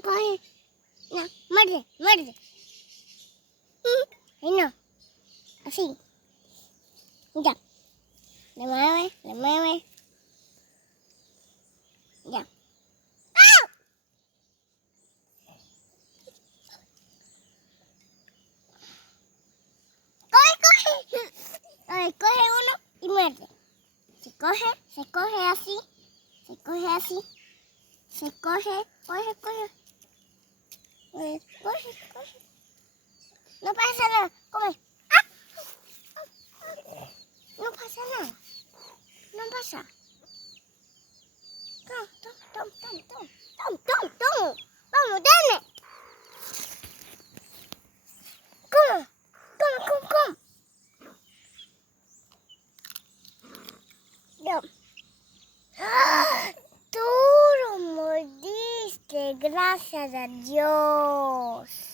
coge. No, muerde, muerde. Y no, así. Ya. Le mueve, le mueve. Ya. ¡Ah! Coge. A ver, coge uno y muerde. Se coge así. Se coge así. Se coge, coge. Coge. No pasa nada. Come. ¡Ah! No pasa nada. No pasa. Toma. Vamos, dame. Come. Ya. ¡Ah! Tú lo mordiste, gracias a Dios.